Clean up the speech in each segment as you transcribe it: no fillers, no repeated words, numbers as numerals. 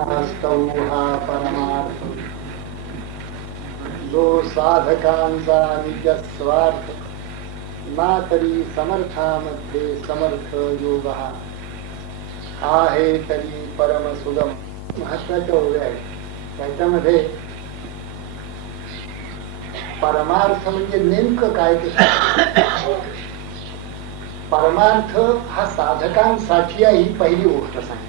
हा परमार्थ जो साधकांचा निजस्वार्थ ना तरी समर्थामध्ये समर्थ योग आहे तरी परम सुगम. महत्वाच्या ओव्या आहेत त्याच्यामध्ये. परमार्थ म्हणजे नेमकं काय ते. परमार्थ हा साधकांसाठी ही पहिली गोष्ट सांगितली.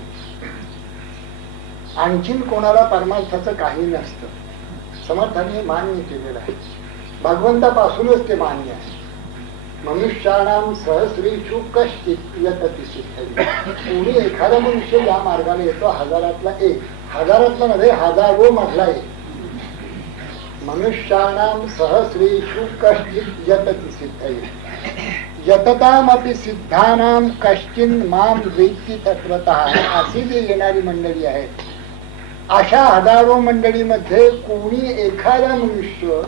आणखीन कोणाला परमार्थाचं काही नसतं. समर्थाने मान्य केलेलं आहे. भगवंतापासूनच ते मान्य आहे. मनुष्याणाम सहस्रीषु कश्चित् यतति सिद्धये. कोणी एखादा मनुष्य या मार्गाने येतो हजारातला एक, हजारातला नव्हे हजारो मधला एक. मनुष्याणाम सहस्रीषु कश्चित् यतति सिद्धये. यततामपि सिद्धानाम कश्चिन् माम वेत्ति तत्वतः. अशी जी येणारी मंडळी आहे, अशा हजारो मंडळीमध्ये कोणी एखादा मनुष्य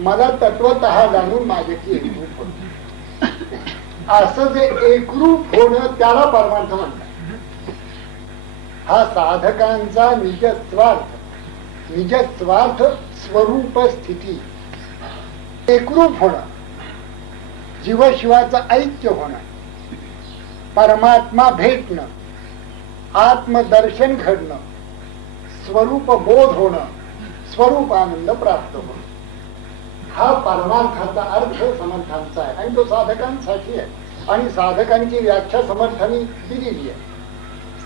मला तत्वतः जाणून माझ्याशी एकरूप होत. असं जे एकरूप होणं त्याला परमार्थ म्हणतात. हा साधकांचा निजस्वार्थ स्वरूप स्थिती, एकरूप होणं, जीवशिवाचं ऐक्य होणं, परमात्मा भेटणं, आत्मदर्शन घडणं, स्वरूप बोध होणं, स्वरूप आनंद प्राप्त होणं, हा परमार्थाचा अर्थ समर्थांचा आहे. आणि तो साधकांसाठी आहे. आणि साधकांची व्याख्या समर्थांनी दिलेली आहे.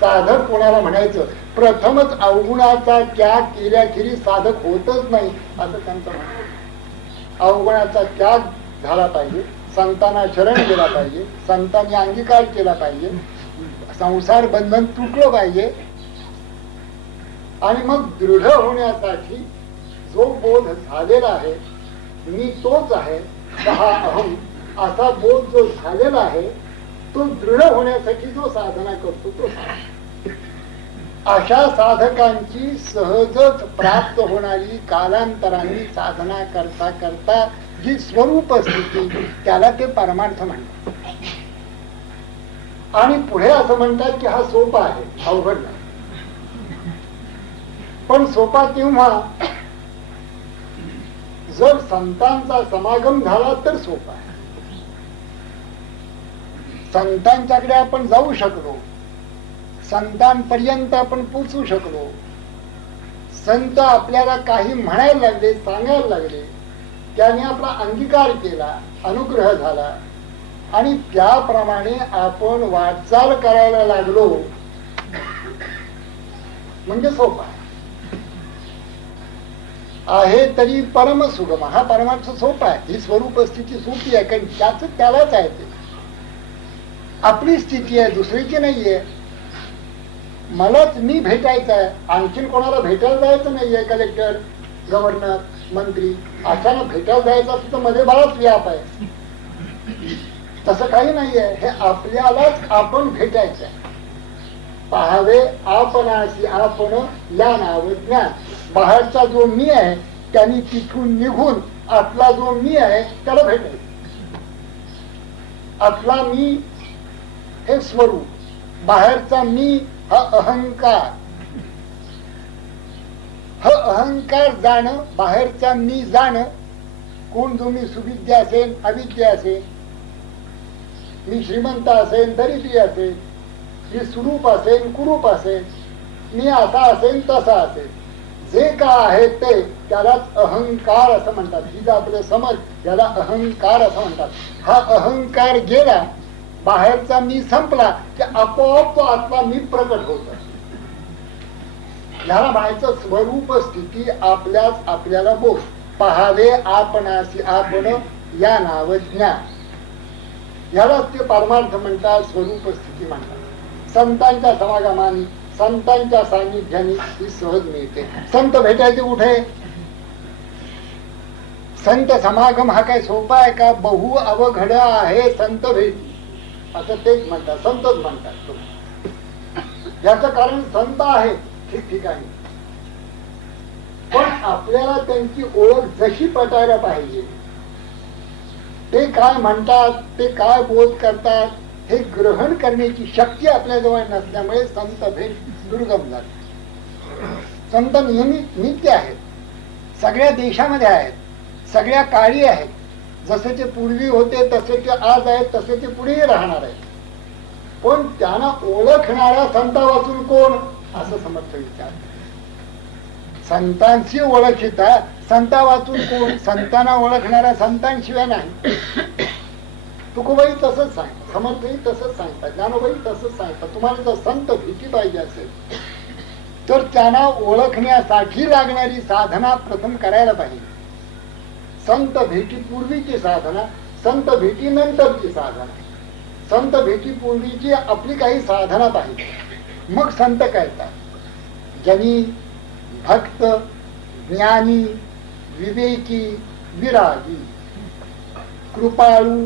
साधक कोणाला म्हणायचं, प्रथमच अवगुणाचा त्याग केल्याखेरी साधक होतच नाही असं त्यांचं म्हणणं. अवगुणाचा त्याग झाला पाहिजे, संतांना शरण गेला पाहिजे, संतांनी अंगीकार केला पाहिजे, संसार बंधन तुटलं पाहिजे. आणि मग दृढ होण्यासाठी जो बोध झालेला आहे, मी तोच आहे, हा अहम, असा बोध जो झालेला आहे, तो दृढ होण्यासाठी जो साधना करतो तो साधक. अशा साधकांची सहजच प्राप्त होणारी कालांतराने साधना करता करता जी स्वरूप स्थिती, त्याला ते परमार्थ म्हणतात. आणि पुढे असं म्हणतात की हा सोपा आहे, अवघड नाही. पण सोपा तेव्हा जर संतांचा समागम झाला तर सोपा आहे. संतांच्याकडे आपण जाऊ शकलो, संतांपर्यंत आपण पोचू शकलो, संत आपल्याला काही म्हणायला लागले, सांगायला लागले, त्याने आपला अंगीकार केला, अनुग्रह झाला आणि त्याप्रमाणे आपण वाटचाल करायला लागलो म्हणजे सोपा आहे तरी परम सुगम. हा परमार्थ सोपा आहे. ही स्वरूप स्थिती सोपी आहे, कारण त्याच त्यालाच आहे. ते आपली स्थिती आहे, दुसरीची नाहीये. मलाच मी भेटायचं आहे, आणखीन कोणाला भेटायला जायचं नाहीये. कलेक्टर, गव्हर्नर, मंत्री अशांना भेटायला जायचं असं तर मध्ये बराच व्याप आहे. तसं काही नाहीये. हे आपल्यालाच आपण भेटायचं आहे. पाहावे आपणाशी आपण या नाव ज्ञान. बाहेरचा जो मी आहे त्यांनी तिथून निघून आपला जो मी आहे त्याला भेटायचं. आपला मी हे स्वरूप, बाहेरचा मी हा अहंकार. हा अहंकार जाणं, बाहेरचा मी जाणं. कोण जो मी सुविद्या असेल, अविद्या असेल, मी श्रीमंत असेल, दरिद्री असेल, मी सुरूप असेल, कुरूप असेल, मी असा असेल, तसा असेल, जे का आहे ते त्यालाच अहंकार असं म्हणतात. ही जर आपलं समज, त्याला अहंकार असं म्हणतात. हा अहंकार गेला, बाहेरचा मी संपला की आपोआप तो आत्मा मी प्रकट होत. ह्याला म्हणायचं स्वरूप स्थिती आपल्याच आपल्याला बोल. पाहावे आपणाशी आपण या नाव ज्ञान. ह्यालाच ते परमार्थ म्हणतात, स्वरूप स्थिती म्हणतात. संतांच्या समागमाने, संतांच्या सान्निध्याने ही सहज मिळते. संत भेटायचे कुठे? संत समागम हा काय सोपा आहे का? बहु अवघड आहे संत भेटी असं तेच म्हणतात, संतच म्हणतात. याचं कारण संत आहे ठिकठिकाणी, पण आपल्याला त्यांची ओळख जशी पटायला पाहिजे, ते काय म्हणतात, ते काय बोध करतात, हे ग्रहण करण्याची शक्ती आपल्याजवळ नसल्यामुळे संत भेट दुर्गम झाली. संत नेहमी नित्य आहेत, सगळ्या देशामध्ये आहेत, सगळ्या काळी आहेत. जसे ते पूर्वी होते तसे ते आज आहेत, तसे ते पुढेही राहणार आहेत. पण त्यांना ओळखणाऱ्या संता वाचून कोण, असं समर्थ विचार. संतांची ओळखीता संता वाचून कोण, संतांना ओळखणाऱ्या संतांशिवाय नाही. तुकोबाई तसंच सांगतात, समर्थही तसंच सांगतात, ज्ञानोबाई तसंच सांगतात. तुम्हाला जर संत भीती पाहिजे असेल तर त्यांना ओळखण्यासाठी लागणारी साधना प्रथम करायला पाहिजे. संत भेटी पूर्वीची साधना, संत भेटी नंतरची साधना. संत भेटी पूर्वीची आपली काही साधना पाहिजे, मग संत कळतात. ज्यांनी भक्त, ज्ञानी, विवेकी, विरागी, कृपाळू,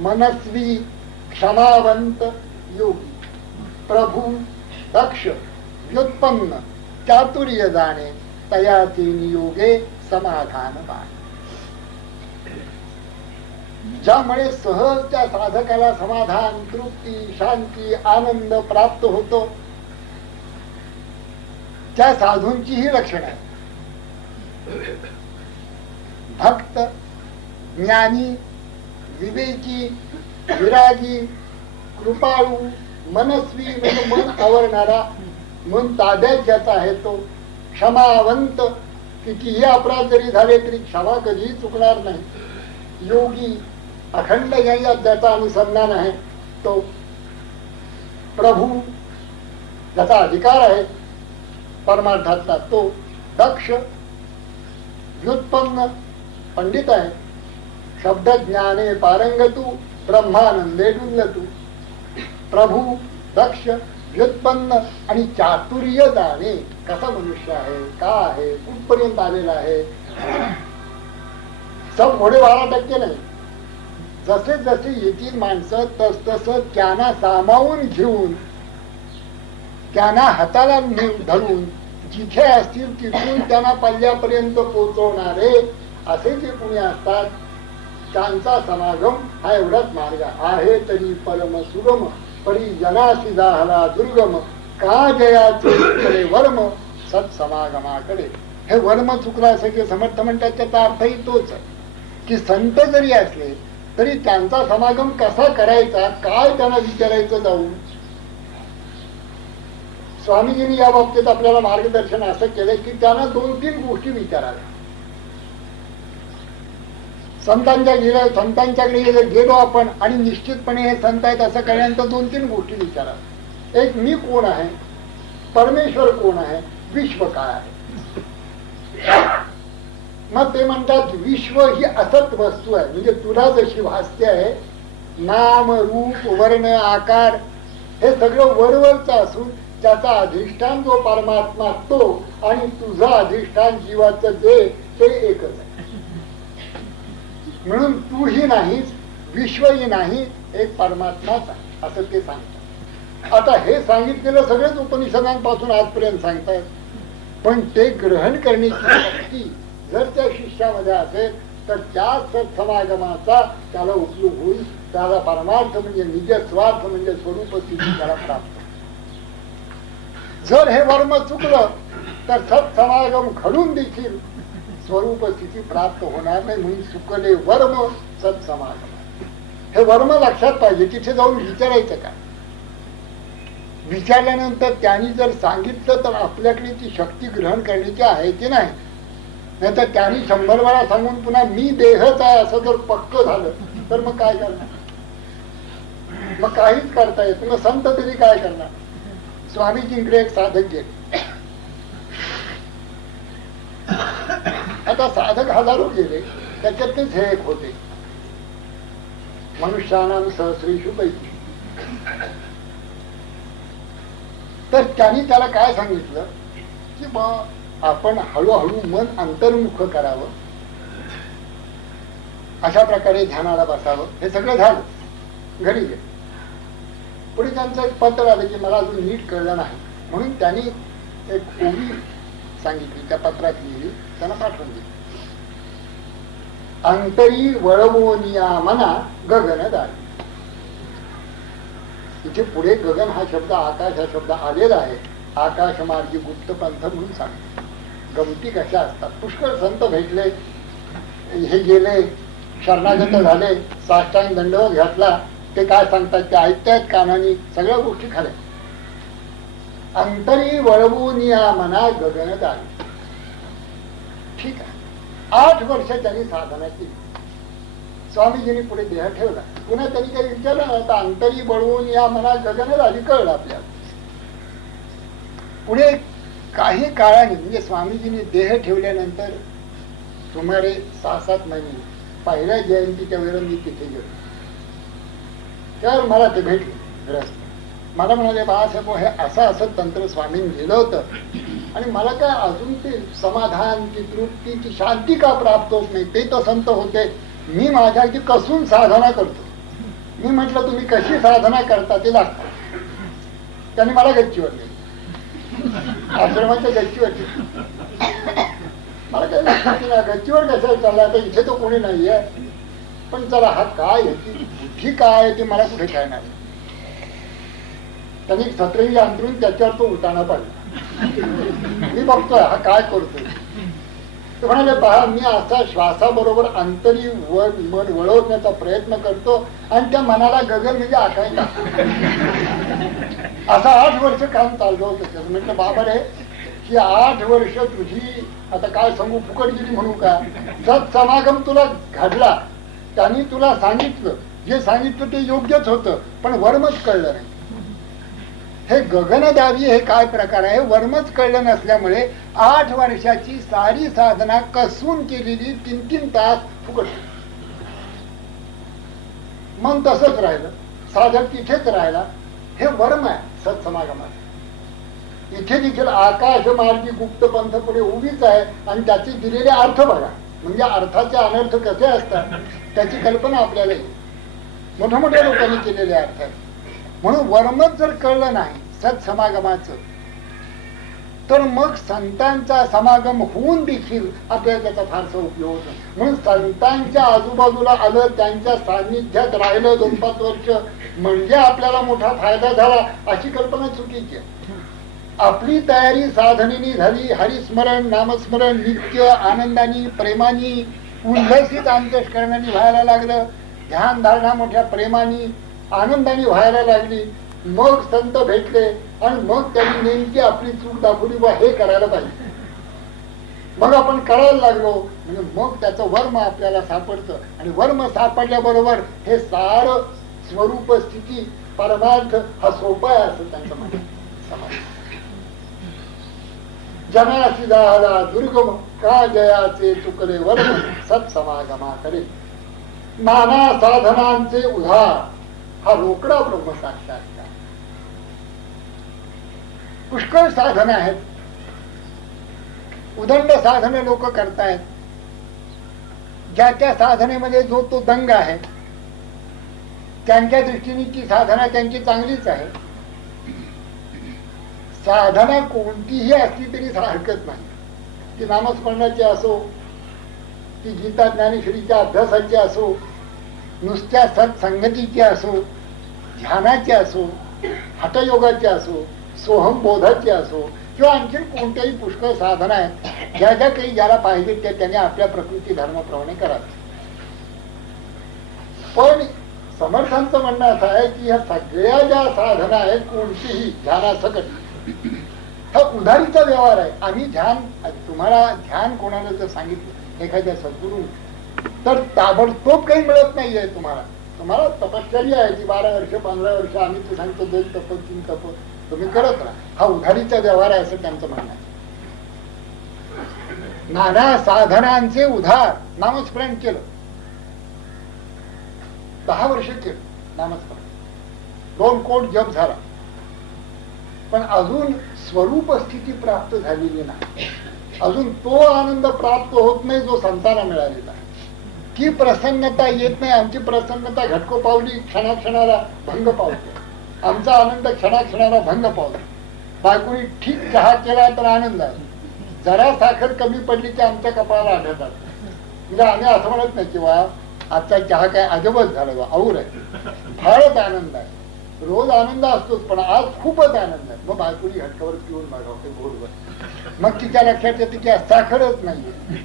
मनस्वी, क्षमावंत, योगी, प्रभू, दक्ष, व्युत्पन्न, चातुर्य जाणे, तयाचे नियोगे समाधान बाणे. ज्यामुळे सहज त्या साधकाला समाधान, तृप्ती, शांती, आनंद प्राप्त होतो, त्या साधूंची ही लक्षण आहे. भक्त, ज्ञानी, विवेकी, विरागी, कृपाळू, मनस्वी म्हणजे मन आवरणारा, मन ताब्यात ज्याचा आहे तो, क्षमावंत, कितीही अपराध जरी झाले तरी क्षमा कधीही चुकणार नाही, योगी, अखंड ज्याचा अनुसंधान आहे तो, प्रभू, ज्याचा अधिकार आहे परमार्थातला तो, दक्ष, व्युत्पन्न, पंडित आहे, शब्द ज्ञाने पारंगतू, ब्रह्मानंदे डुल्लतू. प्रभू, दक्ष, व्युत्पन्न आणि चातुर्य जाणे, कसा मनुष्य आहे, का आहे, कुठपर्यंत आलेला आहे. सब घोडे 12% नाही. जसे जसे येतील माणसं तस तसं त्यांना सामावून घेऊन, त्यांना हाताला धरून जिथे असतील तिथून त्यांना पल्ल्यापर्यंत पोहोचवणारे असे जे कुणी असतात त्यांचा समागम हा एवढाच मार्ग आहे. तरी परम सुगम परिजनासी जाहला दुर्गम, का जयाचे वर्म सत्समागमाकडे. हे वर्म चुकला असं की समर्थ म्हणतात, त्याचा अर्थही तोच आहे की संत जरी असले तरी त्यांचा समागम कसा करायचा, काय त्यांना विचारायचं जाऊन. स्वामीजींनी या बाबतीत आपल्याला मार्गदर्शन असं केलं की त्यांना 2-3 गोष्टी विचाराव्या. संतांच्याकडे गेलो आपण आणि निश्चितपणे हे संत आहेत असं कळल्यानंतर 2-3 गोष्टी विचाराव्या. एक, मी कोण आहे, परमेश्वर कोण आहे, विश्व काय आहे. मग ते म्हणतात विश्व ही असत वस्तू आहे, म्हणजे तुला जशी भासते आहे, नाम, रूप, वर्ण, आकार हे सगळं वरवरच असून त्याचा अधिष्ठान जो परमात्मा तो आणि तुझं अधिष्ठान जीवाचं जे ते एकच आहे. म्हणून तूही नाहीस, विश्वही नाही, एक परमात्माच आहे असं ते सांगतात. आता हे सांगितलेलं सगळेच उपनिषदांपासून आजपर्यंत सांगतात, पण ते ग्रहण करण्याची शक्ती जर त्या शिष्यामध्ये असेल तर त्या सत्समागमाचा त्याला उपयोग होईल. त्याला परमार्थ म्हणजे निज स्वार्थ म्हणजे स्वरूप स्थिती त्याला प्राप्त. जर हे वर्म चुकलं तर सत्समागम घडून देखील स्वरूप स्थिती प्राप्त होणार नाही. म्हणून चुकले वर्म सत्समागम. हे वर्म लक्षात पाहिजे. तिथे जाऊन विचारायचं का, विचारल्यानंतर त्यांनी जर सांगितलं तर आपल्याकडे ती शक्ती ग्रहण करण्याची आहे की नाही. नाही तर त्यांनी 100 वेळा सांगून पुन्हा मी देहच आहे असं जर पक्क झालं तर मग काय करणार, मग काहीच करता येत. मग संत तरी काय करणार. स्वामीजींकडे एक साधक गेले. आता साधक हजारो गेले, त्याच्यातलेच हे एक होते. मनुष्यानां सहस्रेषु पैकी. तर त्यांनी त्याला काय सांगितलं की मग आपण हळूहळू मन अंतर्मुख करावं, अशा प्रकारे ध्यानाला बसावं. हे सगळं झालं, घरी गेले. पुढे त्यांचं एक पत्र आलं की मला अजून नीट कळलं नाही, म्हणून त्यांनी एक ओवी सांगितली, त्या पत्रात लिहिली, त्यांना पाठवून दिली. अंतरी वळवोनिया मना गगन दारी. इथे पुढे गगन हा शब्द, आकाश हा शब्द आलेला आहे, आकाशमार्गी गुप्त पंथ म्हणून सांगतो. गमती कशा असतात. पुष्कळ संत भेटले, हे गेले, शरणागत झाले, साष्टांग दंडवत घातला, ते काय सांगतात ते ऐकतायत कानानी, सगळ्या गोष्टी खऱ्या. अंतरी वळवून या मना गगन दावी. ठीक आहे, 8 वर्ष त्यांनी साधना केली. स्वामीजींनी पुढे देह ठेवला. पुन्हा त्यांनी काही विचारलं आता अंतरी वळवून या मना गगन दावी कळलं आपल्याला. पुढे काही काळाने म्हणजे स्वामीजींनी देह ठेवल्यानंतर सुमारे 6-7 महिने पहिल्या जयंतीच्या वेळेला मी तिथे गेलो. त्यावर मला ते भेटले ग्रस्त. मला म्हणाले बाळासाहेब हे असं तंत्र स्वामींनी लिहिलं होतं आणि मला काय अजून ते समाधान, ती तृप्ती, ती शांती का प्राप्त होत नाही. ते तर संत होते, मी माझ्या कसून साधना करतो. मी म्हटलं तुम्ही कशी साधना करता ते दाखवा. त्यांनी मला गच्चीवर नेलं, आश्रमाच्या गच्चीवर. मला काही लक्षात नाही गच्चीवर कशाला चालला, आता इथे तो कोणी नाहीये, पण चला हा काय ह्याची बुद्धी काय आहे ते मला कुठे कळणार. त्यांनी सतरंगी अंतरून त्याच्यावर तो उताना पाडला. मी बघतोय हा काय करतोय. ते म्हणाले पहा मी असा श्वासाबरोबर अंतरी मन वळवण्याचा प्रयत्न करतो आणि त्या मनाला गगन म्हणजे आकाश टाकतो. असा 8 वर्ष काम चाललं होतं. म्हटलं बाबा रे ही 8 वर्ष तुझी आता काय सांगू फुकट गेली म्हणू का. सत्समागम तुला घडला, त्यांनी तुला सांगितलं, जे सांगितलं ते योग्यच होतं, पण वर्मच कळलं नाही. हे गगनदावी हे काय प्रकार आहे. वर्मच कळलं नसल्यामुळे 8 वर्षाची सारी साधना कसून केलेली 3-3 तास फुकट. मन तसंच राहिलं, साधक तिथेच राहिला. हे वर्म आहे सत्समागमात. इथे देखील आकाश मार्गी गुप्त पंथ पुढे उभीच आहे आणि त्याचे दिलेले अर्थ बघा. म्हणजे अर्थाचे अनर्थ कसे असतात त्याची कल्पना आपल्याला येईल. मोठ्या मोठ्या लोकांनी केलेले अर्थ आहेत. म्हणून वर्मच जर कळलं नाही सत्समागमाचं तर मग संतांचा समागम होऊन देखील आपल्याला त्याचा फारसा उपयोग होतो. म्हणून संतांच्या आजूबाजूला आलं, त्यांच्या सान्निध्यात राहिलं 2-5 वर्ष म्हणजे आपल्याला मोठा फायदा झाला अशी कल्पना चुकीची आहे. आपली तयारी साधनेनी झाली. हरिस्मरण नामस्मरण नित्य आनंदानी प्रेमानी उल्लसित अंतःकरणाने व्हायला लागलं. ध्यान धारणा मोठ्या प्रेमानी आनंदाने व्हायला लागली. मग संत भेटले आणि मग त्यांनी नेमकी आपली चूक दाखवली व हे करायला पाहिजे. मग आपण करायला लागलो म्हणजे मग त्याचं वर्म आपल्याला सापडतं आणि वर्म सापडल्याबरोबर हे सार स्वरूप स्थिती परमार्थ हा सोपा आहे असं त्यांचं म्हणणं. जनासी झाला दुर्गम का जयाचे चुकले वर्म सत्समागमा करे. नाना साधनांचे उधार हा रोकडा ब्रह्म साक्षात्कार. पुष्कळ साधनं आहेत, उदंड साधने लोक करतायत. ज्या त्या साधनेमध्ये जो तो दंग आहे त्यांच्या दृष्टीने ती साधना त्यांची चांगलीच आहे. साधना कोणतीही असली तरी हरकत नाही. ती नामस्मरणाची असो, ती गीता ज्ञानेश्वरीच्या अभ्यासाची असो, नुसत्या सत्संगतीची असो, ध्यानाची असो, हठयोगाची असो, सोहमबोधाची असो किंवा आणखी कोणत्याही पुष्कळ साधना आहेत. ज्या ज्या काही ज्याला पाहिजे त्या त्याने आपल्या प्रकृती धर्माप्रमाणे करावे. पण समर्थांचं म्हणणं असं आहे की ह्या सगळ्या ज्या साधना आहेत कोणतीही ध्यानासकट हा उधारीचा व्यवहार आहे. आम्ही ध्यान तुम्हाला ध्यान कोणाला जर सांगितलं एखाद्या सद्गुरू तर ताबडतोब काही मिळत नाहीये. तुम्हाला तपश्चर्या आहे ती 12 वर्ष 15 वर्ष आम्ही ते सांगतो 2 तप 3 तप तुम्ही करत राहा. हा उधारीचा व्यवहार आहे असं त्यांचं म्हणणं आहे. नाना साधनांचे उधार नामस्मरण केलं, 10 वर्ष केलं नामस्मरण, 2 कोट जप झाला, पण अजून स्वरूप स्थिती प्राप्त झालेली नाही. अजून तो आनंद प्राप्त होत नाही जो संतांना मिळालेला आहे. ती प्रसन्नता येत नाही. आमची प्रसन्नता घटकोपावली क्षणाक्षणाला भंग पावते. आमचा आनंद क्षणाक्षणाला भंग पावतो. बायकोनी ठीक चहा केला तर आनंद आहे, जरा साखर कमी पडली की आमच्या कपाळाला आढळतात. म्हणजे आम्ही असं म्हणत नाही किंवा आजचा चहा काय अजबच झाला और आहे, फारच आनंद आहे. रोज आनंद असतोच, पण आज खूपच आनंद आहे. मग बायकोनी घटकावर पिऊन मागवते गोडवर, मग तिच्या लक्षात येते की साखरच नाहीये.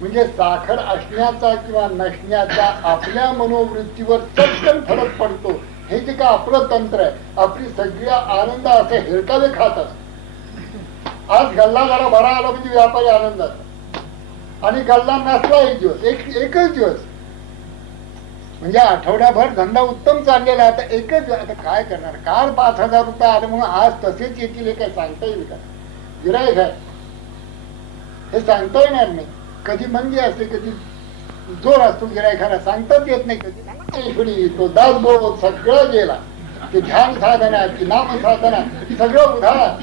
म्हणजे साखर असण्याचा किंवा नसण्याचा आपल्या मनोवृत्तीवर चटकन फरक पडतो. हे जे काय आपलं तंत्र आहे, आपली सगळी आनंद असे हेरकावे खात असतो. आज गल्ला जरा बरा आला म्हणजे व्यापारी आनंदाचा, आणि गल्ला नसला एक दिवस, एकच दिवस म्हणजे आठवड्याभर धंदा उत्तम चाललेला, आता एकच दिवस. आता काय करणार, काल 5,000 रुपये आले म्हणून आज तसेच येतील हे काय सांगता येईल का? गिऱ्हाईक आहे हे सांगता येणार नाही. कधी मंदी असते, कधी जोर असतो गिऱ्हाईकाला, सांगताच येत नाही. कधी तो दास बोल सगळं गेला, ते ध्यान साधना की नाम साधना सगळं उधाळा.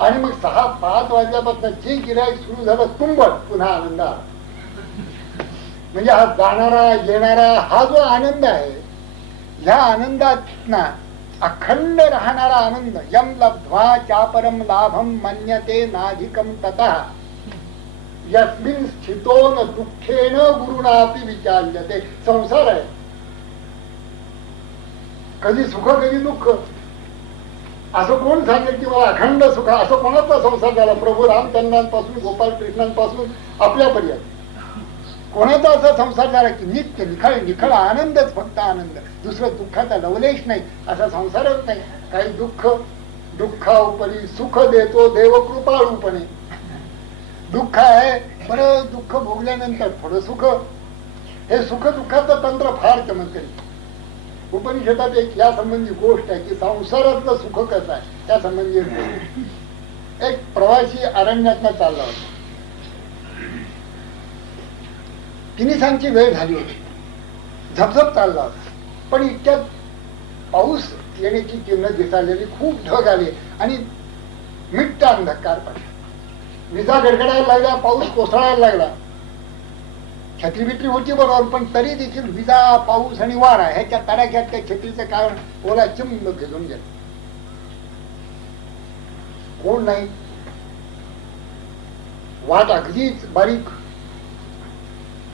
आणि मग 6-5 वाजल्यापासून जे गिऱ्हाईक सुरू झालं तुंबट पुन्हा आनंद आला. म्हणजे हा जाणारा येणारा हा जो आनंद आहे, ह्या आनंदात ना अखंड राहणारा आनंद. यम लब्ध्वा चापरम लाभम मन्यते नाधिकम ततः यस्मिन् स्थितो न दुःखेन गुरुणापि विचार्यते. संसार आहे, कधी सुख कधी दुःख. असं कोण सांगेल की मला अखंड सुख? असं कोणाचा संसार झाला? प्रभू रामचंद्रांपासून गोपाल कृष्णांपासून आपल्यापर्यंत कोणाचा असा संसार झाला की नित्य निखळ निखळ आनंदच, फक्त आनंद, दुसरं दुःखाचा लवलेश नाही, असा संसारच नाही. काही दुःख, दुःखाउपरी सुख देतो देव कृपाळूपणे. दुःख आहे, बरं दुःख भोगल्यानंतर थोडं सुख. हे सुख दुःखाचं तंत्र फार चमत्कारी. उपनिषदात एक या संबंधी गोष्ट आहे की संसारातलं सुख कसं आहे त्या संबंधी एक प्रवासी अरण्यातनं चालला होता. तिन्हीसांची वेळ झाली होती, झपझप चालला होता, पण इतक्यात पाऊस येण्याची चिन्ह दिसालेली, खूप ढग आले आणि मिट्ट अंधकार पडला. विजा गडगडायला लागल्या, पाऊस कोसळायला लागला. छत्री बित्री होती बरोबर, पण तरी देखील विजा, पाऊस आणि वारा ह्याच्या तडाख्यात त्या छत्रीचं कारण ओला चिंब भिजून गेला. कोण नाही, वाट अगदीच बारीक.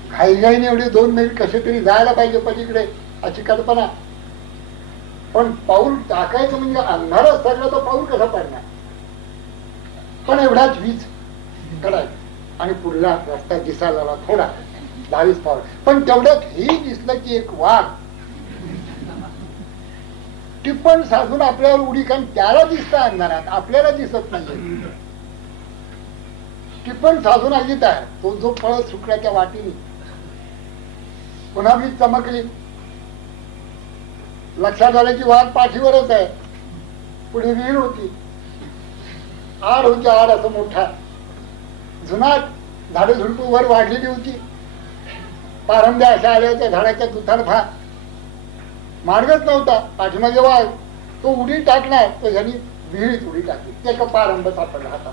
घाईघाईने एवढे 2 मैल कसे तरी जायला पाहिजे पलीकडे अशी कल्पना, पण पाऊल टाकायचं म्हणजे अंधारच सगळं, तर पाऊल कसं पडणार? पण एवढाच वीज कडायची आणि पुढला रस्ता दिसायला लागला थोडा 22 पाऊल. पण तेवढ्यात हेही दिसलं की एक वाघ टिप्पण साधून आपल्यावर उडी, कारण त्याला दिसतं अंधारात, आपल्याला दिसत नाही. टिप्पण साधून आलीत आहे तो जो पळत सुटला त्या वाटेने. पुन्हा वीज चमकली, लक्षात आलं की वाघ पाठीवरच आहे. पुढे विहीर होती, आड होती, आड असं मोठा जुनाट, झाडे झुडपू वर वाढलेली होती. पारंब्या अशा आल्या होत्या झाडाच्या दुतर्फा, मार्गच नव्हता. पाठीमागे वाघ, तो उडी टाकणार, तो ह्यानी विहिरीत उडी टाकली. त्याचा पारंब सापडला हातात,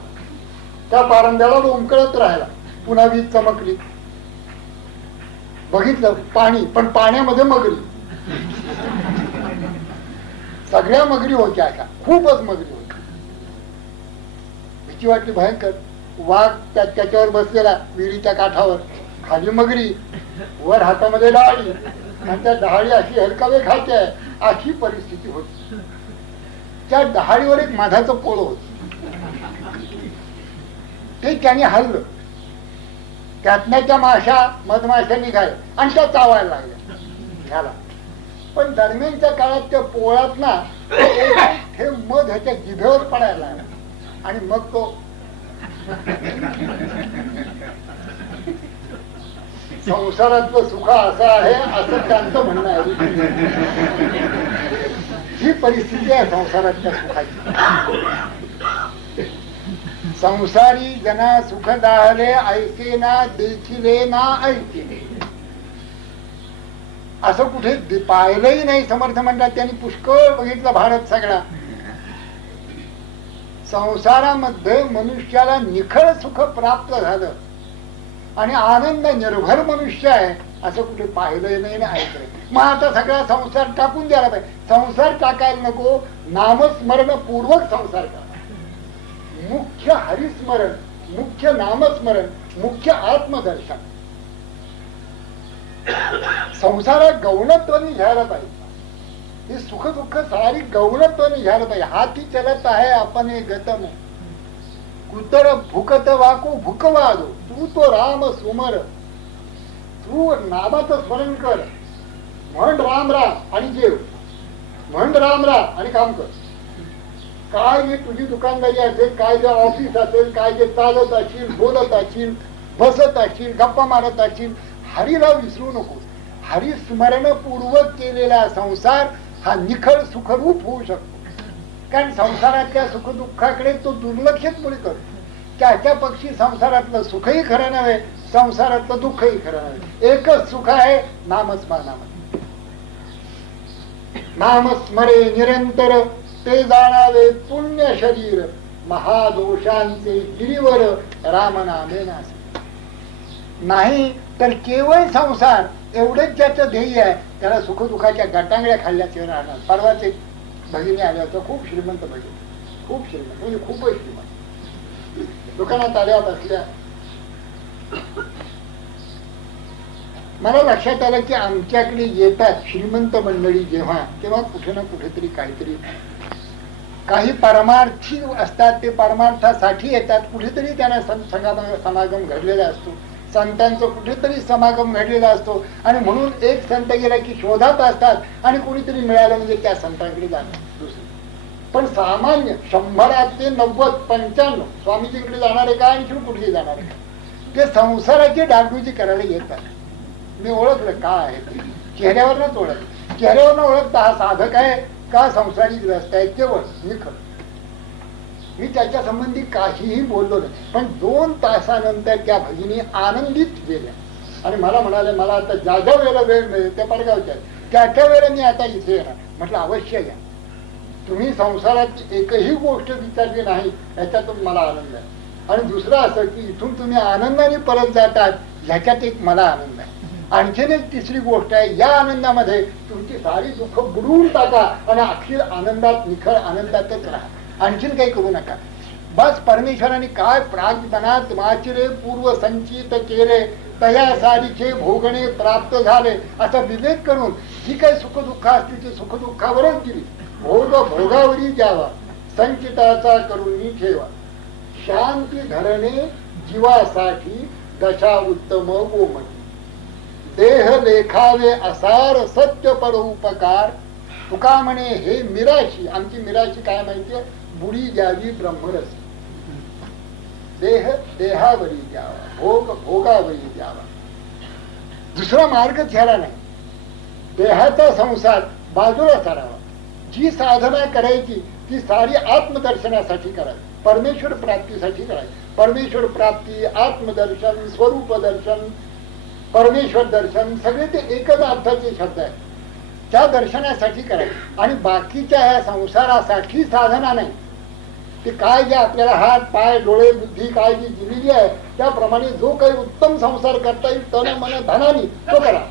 त्या पारंब्याला उमकळत राहिला. पुन्हा वीज चमकली, बघितलं पाणी, पण पाण्यामध्ये मगरी. सगळ्या मगरी होत्या अशा, खूपच मगरी होत्या. भीती वाटली भयंकर. वाघ त्याच्यावर बसलेला विहिरीच्या काठावर, खाली मगरी, वर हातामध्ये डहाळी, आणि त्या डहाळी अशी हलकावे खाते आहे, अशी परिस्थिती होती. त्या डहाळीवर एक माधाचं पोळ होत, ते त्याने हल्लं. त्यातल्या त्या माशा, मधमाशा निघाल्या आणि त्या चावायला लागल्या ह्याला. पण दरम्यानच्या काळात त्या पोळात ना हे मध ह्याच्या जिभेवर पडायला लागला आणि मग तो संसारातलं सुख असं आहे असं त्यांचं म्हणणं आहे. ही परिस्थिती आहे संसारातल्या सुखाची. संसारी जना सुख दाहले ऐके ना देखिले ना ऐकिले. असं कुठे पाहिलंही नाही. समर्थ म्हणतात त्यांनी पुष्कळ बघितलं भारत सगळा. संसारामध्ये मनुष्याला निखळ सुख प्राप्त झालं आणि आनंद निर्भर मनुष्य आहे असं कुठे पाहिलंही नाही ना ऐकलंय. मग आता सगळा संसार टाकून द्यायला पाहिजे. संसार टाकायला नको, नामस्मरण पूर्वक संसार करा. मुख्य हरिस्मरण, मुख्य नामस्मरण, मुख्य आत्मदर्शन. संसारात गौणत्वाने घ्यायला पाहिजे. हे सुख दुःख सारी गौणत्वाने घ्यायला पाहिजे. हाती चलत आहे आपण हे गतम कुतर भुकत वाकू भुकवादो तू तो राम सुमर. तू नामाचं स्मरण कर, म्हण राम राम आणि जेव, म्हण राम राम आणि काम कर. काय जे तुझी दुकानदारी असेल, काय जे ऑफिस असेल, काय जे चालत असशील, बोलत असशील, बसत असशील, गप्पा मारत असशील, हरीला विसरू नकोस. हरिस्मरण पूर्वक केलेला संसार हा निखळ सुखरूप होऊ शकतो. कारण संसारातल्या सुखदुःखाकडे तो दुर्लक्षच मुळे करतो. त्याच्या पक्षी संसारातलं सुखही खरं नव्हे, संसारातलं दुःखही खरं नव्हे. एकच सुख आहे, नामस्मरणामध्ये. नामस्मरे निरंतर ते जाणावे पुण्य शरीर, महादोषांचे गिरीवर राम नामे नासे. नाही तर केवळ संसार एवढंच ज्याचं ध्येय आहे त्याला सुखदुःखाच्या गटांगड्या खाल्ल्याशिवाय राहणार. परवाच एक भगिनी आल्या होत्या, खूप श्रीमंत भगिनी, खूप श्रीमंत म्हणजे खूपच श्रीमंत. दुकानात आल्या बसल्या. मला लक्षात आलं की आमच्याकडे येतात श्रीमंत मंडळी जेव्हा, तेव्हा कुठे ना कुठेतरी काहीतरी काही परमार्थी असतात. ते परमार्थासाठी येतात. कुठेतरी त्यांना समागम घडलेला असतो, संतांचा कुठेतरी समागम घडलेला असतो. आणि म्हणून एक संत गेला की शोधात असतात आणि कोणीतरी मिळालं म्हणजे त्या संतांकडे जाणार. दुसरं पण सामान्य 100 ते 90, 95 स्वामीजीकडे जाणारे काय आणि कुठे जाणारे काय, ते संसाराची डागडुजी करायला येतात. मी ओळखलं का आहे ते, चेहऱ्यावरच ओळखलं. चेहऱ्यावरनं ओळखता हा साधक आहे का संसारी ग्रस्त आहे केवळ निखळ. मी त्याच्या संबंधी काहीही बोललो नाही. पण 2 तासानंतर त्या भगिनी आनंदित गेल्या आणि मला म्हणाले मला आता ज्या ज्या वेळेला वेळ मिळेल त्या पडगावच्या त्या वेळेला मी आता इथे येणार. म्हटलं अवश्य या. तुम्ही संसारात एकही गोष्ट विचारली नाही याच्यातून मला आनंद आहे. आणि दुसरं असं की इथून तुम्ही आनंदाने परत जातात ह्याच्यात एक मला आनंद आहे. आणखीन एक तिसरी गोष्ट आहे, या आनंदामध्ये तुमची सारी दुःख बुडवून टाका आणि अखिल आनंदात निखळ आनंदातच राहा. आणखीन काही करू नका. बस परमेश्वराने काय प्राग्मनात माचिरे पूर्व संचित केले तया सारीचे भोगणे प्राप्त झाले असा विवेक करून जी काही सुखदुःख असते ती सुखदुःखावरच गेली. भोग भोगावरी द्यावा, संचिताचा करून ठेवा, शांती धरणे जीवासाठी दशा उत्तम गोमती. देह लेखावे असार सत्य परोपकार. तुका म्हणे हे मिराशी, आमची मिराशी काय माहितीये, बुडी द्यावी ब्रह्मरस. देह देहावरी द्यावा, भोग भोगावरी द्यावा. दुसरा मार्ग त्याला नाही. देहाचा संसार बाजूला सारावा. जी साधना करायची ती सारी आत्मदर्शनासाठी करावी, परमेश्वर प्राप्तीसाठी करावी. परमेश्वर प्राप्ती, आत्मदर्शन, स्वरूप दर्शन, परमेश्वर दर्शन सगळे ते एकच अर्थाचे शब्द आहेत. त्या दर्शनासाठी करायचे. आणि बाकीच्या ह्या संसारासाठी साधना नाही. ते काय जे आपल्याला हात पाय डोळे बुद्धी काय जी दिलेली आहे त्याप्रमाणे जो काही उत्तम संसार करता येईल तन मन धनानी तो करा.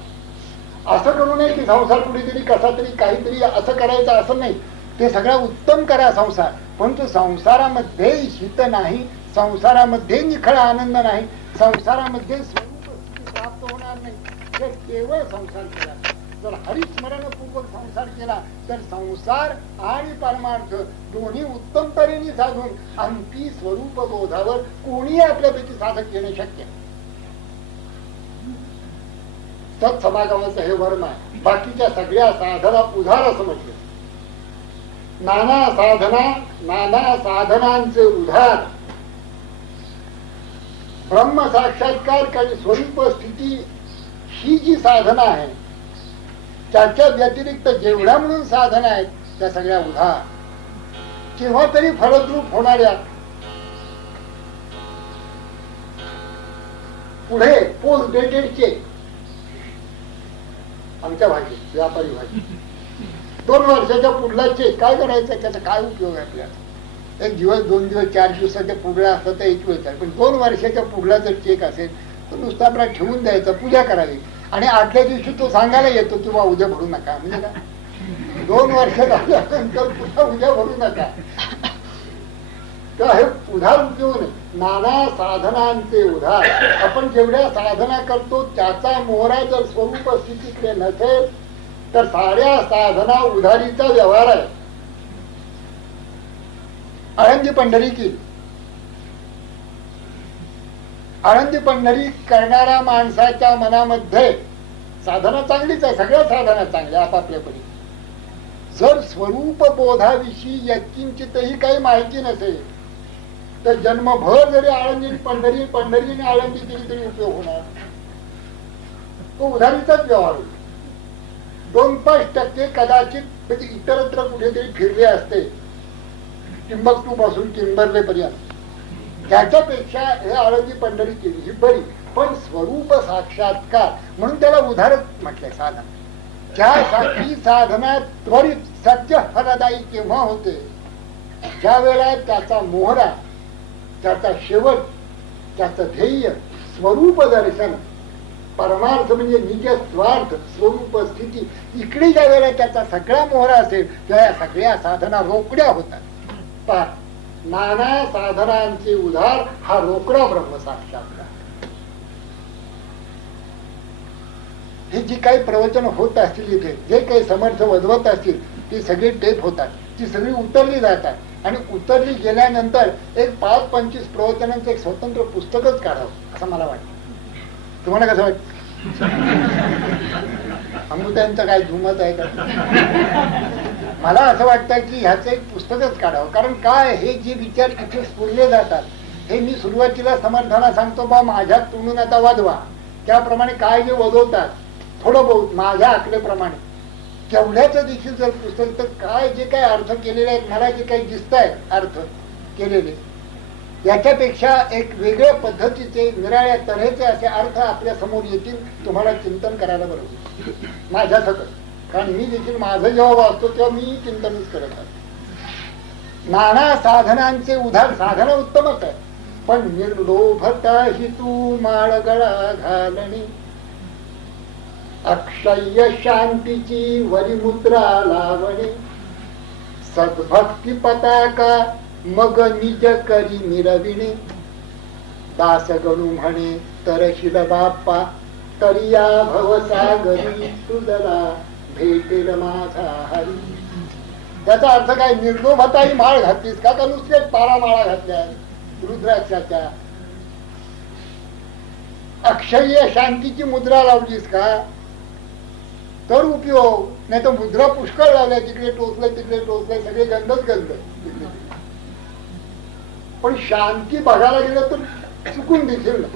असं करू नये की संसार कुठेतरी कसा तरी काहीतरी असं करायचं असं नाही. ते सगळं उत्तम करा संसार, परंतु संसारामध्ये शीत नाही, संसारामध्ये निखळ आनंद नाही, संसारामध्ये स्वरूप प्राप्त होणार नाही. तर केवळ संसार केला. जर हरिस्मरणपूर्वक संसार केला तर संसार आणि परमार्थ दोन्ही उत्तम तऱ्हेने साधून अंती स्वरूप बोधावर कोणीही आपल्यापैकी साधक येणे शक्य. सत्समागमाचं हे वर्म आहे. बाकीच्या सगळ्या साधना उधार असं म्हटलं. नाना साधना, नाना साधनांचे उधार. ब्रह्म साक्षात्कार आणि स्वरूप स्थिती ही जी साधना आहे त्याच्या व्यतिरिक्त जेवढ्या म्हणून साधना आहेत त्या सगळ्या उधार. केव्हा तरी फलद्रूप होणाऱ्या पुढे पोस्ट डेटेड चेक, आमच्या भाषेत व्यापारी भाषेत 2 वर्षाच्या पुढला चेक काय करायचं, त्याचा काय उपयोग आहे आपल्याला. 1 दिवस 2 दिवस 4 दिवसाच्या पुढला असतं तर एक वेळ, पण 2 वर्षाच्या पुढला जर चेक असेल तर नुसता आपला ठेवून द्यायचा, पूजा करावी आणि 8व्या दिवशी तो सांगायला येतो किंवा उद्या भरू नका. म्हणजे काय 2 वर्ष झाल्यानंतर पुन्हा उद्या भरू नका. तर हे उधार उपयोग नाही. नाना साधनांचे उधार. आपण जेवढ्या साधना करतो त्याचा मोहरा जर स्वरूप स्थितीकडे नसेल तर साऱ्या साधना उधारीचा व्यवहार आहे. आळंदी पंढरी केली. आळंदी पंढरी करणाऱ्या माणसाच्या मनामध्ये साधना चांगलीच आहे, सगळ्या साधना चांगल्या आपापल्यापरी. जर स्वरूप बोधाविषयी यत्किंचितही काही माहिती नसेल तर जन्मभर जरी आळंदी पंढरीने आळंदी केली तरी उपयोग होणार. तो उधारीचाच व्यवहार होतो. 2-5% कदाचित इतरत्र कुठेतरी फिरले असते, टिंबकटू पासून किंबर्ले पर्यंत, त्याच्यापेक्षा हे आळंदी पंढरी केली ही बरी. पण स्वरूप साक्षात्कार म्हणून त्याला उधारच म्हटलंय साधन. त्यासाठी साधना त्वरित सत्य फलदायी केव्हा होते, ज्या वेळा त्याचा मोहरा, त्याचा शेवट, त्याचं ध्येय स्वरूप दर्शन, परमार्थ म्हणजे निज स्वार्थ स्वरूप स्थिती, इकडे ज्या वेळेला त्याचा सगळा मोहरा असेल त्या सगळ्या साधना रोकड्या होतात. पहा, नाना साधनांचे उधार हा रोकडा ब्रह्म साक्षात्कार. हे जी काही प्रवचन होत असतील इथे, जे काही समर्थ वधवत असतील, ती सगळी टेप होतात, ती सगळी उतरली जातात. आणि उतरली गेल्यानंतर एक 5-25 प्रवचनांचं एक स्वतंत्र पुस्तकच काढावं असं मला वाटतं. तुम्हाला कसं वाटतं? अमृतांचं काय झुमत आहे का? मला असं वाटतं की ह्याचं एक पुस्तकच काढावं. कारण काय, हे जे विचार इथे स्फुरले जातात हे मी सुरुवातीला समर्थांना सांगतो, बा माझ्यात तोडून आता वाजवा. त्याप्रमाणे काय जे वजवतात थोडं बहुत माझ्या आकडेप्रमाणे तेवढ्याच देखील जर पुस्तक, तर काय जे काही अर्थ केलेले आहेत, मला जे काही दिसत आहेत अर्थ केलेले, याच्यापेक्षा एक वेगळ्या पद्धतीचे निराळ्या तऱ्हेचे असे अर्थ आपल्या समोर येतील. तुम्हाला चिंतन करायला बरोबर माझ्या सकट. कारण मी देखील माझं जेव्हा वाचतो तेव्हा मी चिंतनच करत आहे. नाना साधनांचे उधार. साधना उत्तमच आहे, पण निर्लोभता ही तू माळगळा घालणे, अक्षय्य शांतीची वरिमुद्रा लावणे, सद्भक्ती पताका मग निज करी मिरविणे, दास गणू म्हणे तरशील बाप्पा तरिया भवसागरी तुझला भेटेल माझा हरी. त्याचा अर्थ काय, निर्लोभता ही माळ घातलीस का, का नुसतेच 12 माळा घातल्या रुद्राक्षाच्या? अक्षय्य शांतीची मुद्रा लावलीस का तर उपयोग, नाही तर मुद्रा पुष्कळ लावल्या, तिकडे टोचलंय सगळे गंधच गंध. पण शांती बघायला गेलं तर चुकून देखील ना,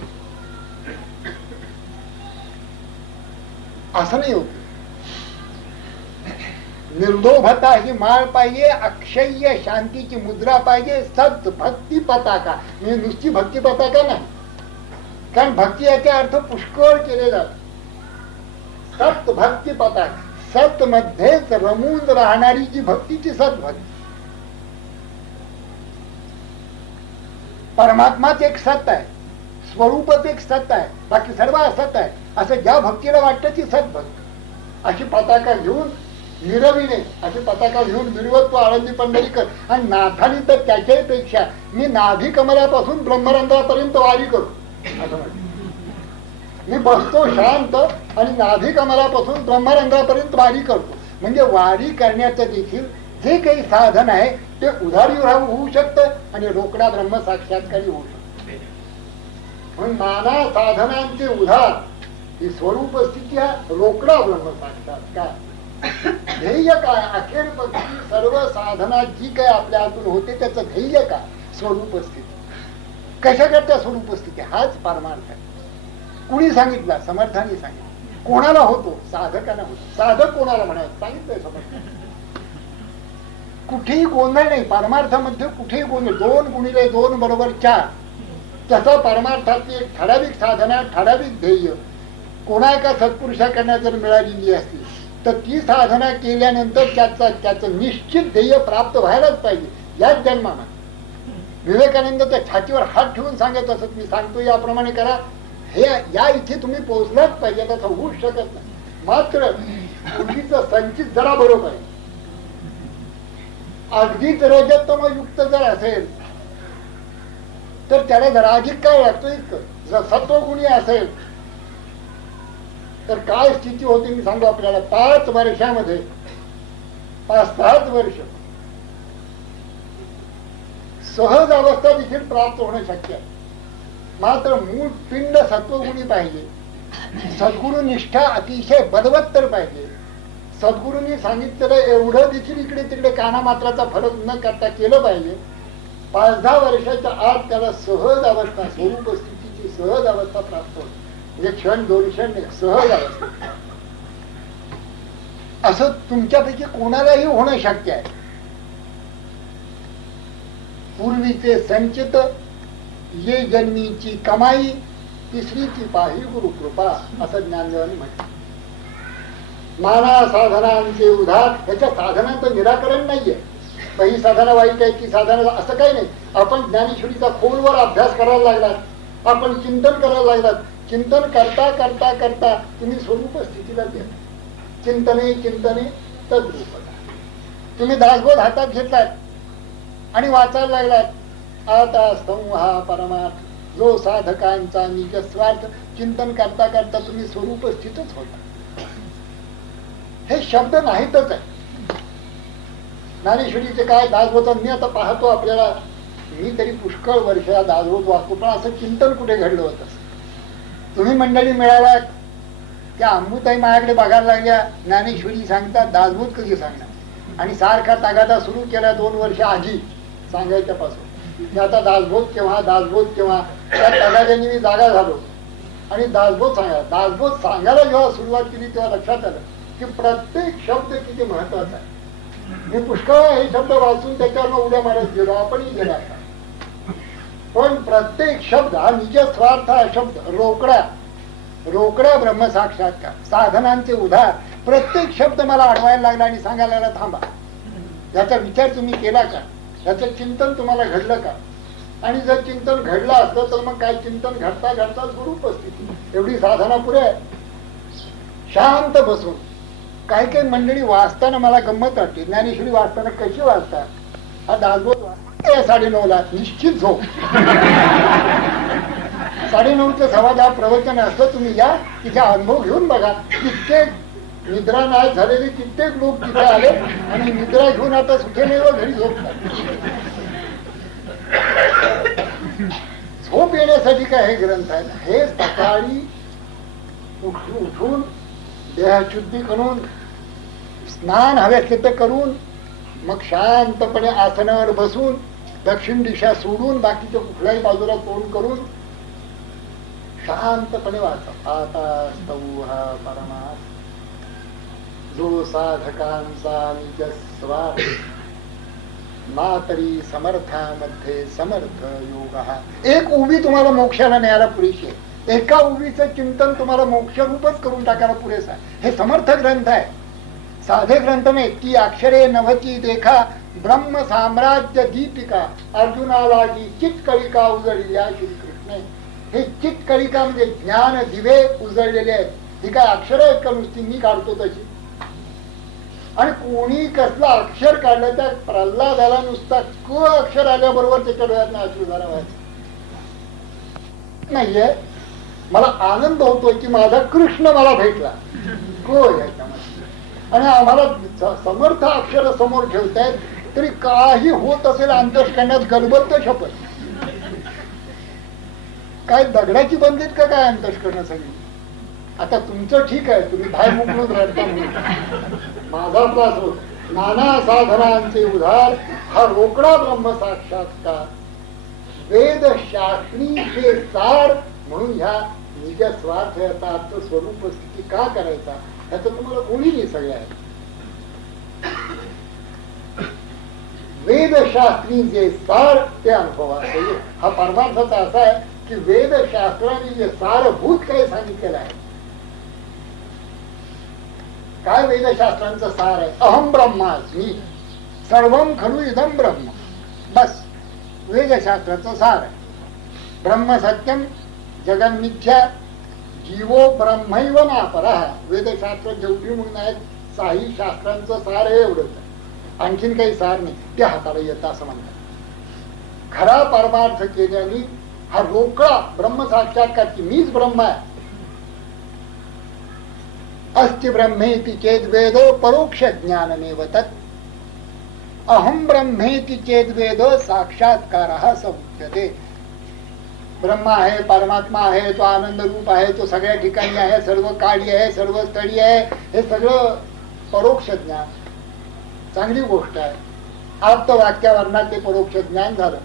असं नाही होत. निर्लोभता ही माळ पाहिजे, अक्षय्य शांतीची मुद्रा पाहिजे, सत भक्ती पताका. म्हणजे नुसती भक्ती पताका नाही, कारण भक्ती याचे अर्थ पुष्कळ केले जातात. सत भक्ती पताका, सत मध्येच रमून राहणारी जी भक्तीची सद्भक्ती. परमात्माच एक सत आहे, स्वरूपच एक सत आहे, बाकी सर्व असत आहे, असं ज्या भक्तीला वाटतं ती सद्भक्ती. अशी पताका घेऊन मिरविणे, अशी पताका घेऊन मिरवत तो आळंदी पंढरीकर. आणि नाथानी तर त्याच्याही पेक्षा मी नाभी कमलापासून ब्रह्मरंध्रापर्यंत वारी करू असं म्हणतो. मी बसतो शांत आणि नाभी कमलापासून ब्रह्मरंध्रापर्यंत वारी करतो. म्हणजे वारी करण्याचं देखील जे काही साधन आहे ते उधारी होऊ शकतं आणि रोकडा ब्रह्म साक्षात्कारी होऊ शकतो. म्हणून नाना साधनांचे उधार ही स्वरूप स्थिती हा रोकडा ब्रह्म साक्षात्कार. ध्येय काय, अखेर सर्व साधना जी काही आपल्या हातून होते त्याचं ध्येय काय, स्वरूप स्थिती. कशा करता स्वरूप स्थिती? हाच परमार्थ आहे. कुणी सांगितला? समर्थांनी सांगितलं. कोणाला होतो? साधकांना होतो. साधक कोणाला म्हणायचं सांगितलंय समर्थ. कुठेही गोंधळ नाही परमार्थामध्ये, कुठेही गोंधळ. 2 गुणिले 2 बरोबर 4. तसा परमार्थाची एक ठराविक साधना, ठराविक ध्येय कोणा एका सत्पुरुषाकडनं जर मिळालेली असती तर ती साधना केल्यानंतर त्याचं निश्चित ध्येय प्राप्त व्हायलाच पाहिजे याच जन्माला. विवेकानंद त्या छातीवर हात ठेवून सांगत असत, मी सांगतो याप्रमाणे करा, हे या इथे तुम्ही पोहोचलाच पाहिजे, तसं होऊच शकत नाही. मात्र पूर्वीचं संचित जरा बरोबर आहे. अगदीच रजतम युक्त जर असेल तर त्याला जरा अधिक काय लागतो इतकं. जर सत्वगुणी असेल तर काय स्थिती होती मी सांगू आपल्याला. 5 वर्षामध्ये 5-7 वर्ष सहज अवस्था देखील प्राप्त होणं शक्य आहे. मात्र मूळ पिंड सत्वगुणी पाहिजे. सद्गुरु निष्ठा अतिशय बलवत्तर पाहिजे. सद्गुरूंनी सांगितलेलं एवढं देखील इकडे तिकडे कानामात्राचा फरक न करता केलं पाहिजे. 5-10 वर्षाच्या आत त्याला सहज अवस्था, स्वरूप स्थितीची सहज अवस्था प्राप्त होते. म्हणजे क्षण 2 क्षण सहज अवस्था. असं तुमच्यापैकी कोणालाही होणं शक्य आहे. पूर्वीचे संचित ये जन्मीची कमाई, तिसरी ती पाही गुरु कृपा, असं ज्ञानदेवांनी म्हटलं. नाना साधनांचे उधार. ह्याच्या साधनांचं निराकरण नाहीये. ही साधना वाईट आहे की साधना, असं काही नाही. आपण ज्ञानेश्वरीचा खोलवर अभ्यास करायला लागलात, आपण चिंतन करायला लागलात. चिंतन करता करता करता तुम्ही स्वरूप स्थितीला गेला. चिंतने चिंतने तद्रूप. तुम्ही दासबोध हातात घेतलात आणि वाचायला लागलात. आता संहा परमार्थ जो साधकांचा निज स्वार्थ. चिंतन करता करता तुम्ही स्वरूप स्थितच होता. हे शब्द नाहीतच आहे. ज्ञानेश्वरीचे काय दासबोध मी आता पाहतो आपल्याला. मी तरी पुष्कळ वर्ष दासबोध वाचतो, पण असं चिंतन कुठे घडलं होतं. तुम्ही मंडळी मिळालात त्या अंबुताई माझ्याकडे बघायला लागल्या. ज्ञानेश्वरी सांगतात, दासबोध कधी सांगणार. आणि सारखा तगादा सुरू केला 2 वर्ष आधी सांगायच्या पासून. आता दासबोध केव्हा, दासबोध केव्हा. त्या तगाद्याने मी जागा झालो आणि दासबोध सांगायला जेव्हा सुरुवात केली तेव्हा लक्षात आलं की प्रत्येक शब्द किती महत्वाचा आहे. मी पुष्कळ हे शब्द वाचून त्याच्यावर उड्या मारत गेलो, आपणही गेला. पण प्रत्येक शब्द हा निज स्वार्थ हा शब्द. रोकडा ब्रह्मसाक्षात्कार, साधनांचे उधार. प्रत्येक शब्द मला अडवायला लागला आणि सांगायला लागला थांबा, याचा विचार तुम्ही केला का, याचं चिंतन तुम्हाला घडलं का. आणि जर चिंतन घडलं असतं तर मग काय, चिंतन घडता घडता स्वरूप स्थिती. एवढी साधना पुरे आहे. शांत बसून काही काही मंडळी वाचताना मला गंमत वाटते. ज्ञानेश्वरी वाचताना कशी वाचतात. हा दासबोध 9:30 निश्चित झोप. 9:30 ते 10:15 प्रवचन असतं. तुम्ही या तिथे अनुभव घेऊन बघा. कित्येक निद्रा नाही झालेले कित्येक लोक तिथे आले आणि निद्रा घेऊन आता सुटेने घरी झोपतात. झोप येण्यासाठी काय हे ग्रंथ आहे. हे सकाळी उठून देहशुद्धी करून स्नान हवे असले तर करून मग शांतपणे आसनावर बसून दक्षिण दिशा सोडून बाकीच्या कुठल्याही बाजूला तोंड करून शांतपणे वाचा. आता स्तौहा परमार्थ जो साधकांचा निज स्वार्थ मातरी समर्थामध्ये समर्थ योग. एक उभी तुम्हाला मोक्षाला न्यायला पुरेशी आहे. एका उभीचं चिंतन तुम्हाला मोक्षरूपच करून टाकायला पुरेसा आहे. हे समर्थ ग्रंथ आहे, साधे ग्रंथ नाही. ती अक्षरे नभती देखा ब्रह्म साम्राज्य दीपिका अर्जुनाला जी चित्कळिका उजळल्या श्रीकृष्ण. हे चित्कळिका म्हणजे ज्ञान दिवे उजळलेले आहेत. ही काय अक्षर आहेत का नुसती मी काढतो तशी. आणि कोणी कसला अक्षर काढलं त्या प्रल्हादाला नुसता क अक्षर आल्याबरोबर त्याच्या डोळ्यात अश्रुधारा व्हायचं नाहीये. मला आनंद होतोय की माझा कृष्ण मला भेटला को याच्यामध्ये. आणि आम्हाला समर्थ अक्षर समोर ठेवतायत तरी काही होत असेल अंतःकरणात गलबत शपथ. काय दगडाची बंदीत का काय अंतःकरण सगळी. आता तुमचं ठीक आहे, तुम्ही बाहेर मोकळून रडता म्हणून माझा त्रास होत. नाना साधनांचे उधार हा रोकडा ब्रह्मसाक्षात्कार वेदशास्त्रीचे सार. म्हणून ह्या निज स्वार्थ याचा अर्थ स्वरूप स्थिती का करायचा त्याचं तुम्हाला कोणी नाही. सगळ्या वेदशास्त्री जे सार ते अनुभवा. हा परमार्थाचा असा आहे की वेदशास्त्राने जे सारभूत काही सांगितलेलं आहे. काय वेदशास्त्रांचं सार आहे. अहम ब्रह्मास्मी सर्वम खलु इदम ब्रह्म. बस वेदशास्त्राचं सार आहे. ब्रह्म सत्यम जगन मिथ्या जीवो ब्रह्मैव नापरः. वेदशास्त्र जेवढी म्हणून आहेत साही शास्त्रांचं सार हे एवढंच आहे. आणखीन काही सार नाही. ते हाताला येतं असं म्हणतात. खरा परमार्थ केल्याने हा रोकडा ब्रह्म साक्षात्कार की मीच ब्रह्म आहे. अस्ति ब्रह्मेति चेद्वेदो परोक्ष ज्ञानमेव तत्. अहम ब्रह्मेति चेद्वेदो साक्षात्कारः स उच्यते. ब्रह्म आहे, परमात्मा आहे, तो आनंद रूप आहे, तो सगळ्या ठिकाणी आहे, सर्व काळी आहे, सर्व स्थळी आहे, हे सगळं परोक्ष ज्ञान. चांगली गोष्ट आहे. आप्तवाक्यावरणात ते परोक्ष ज्ञान झालं.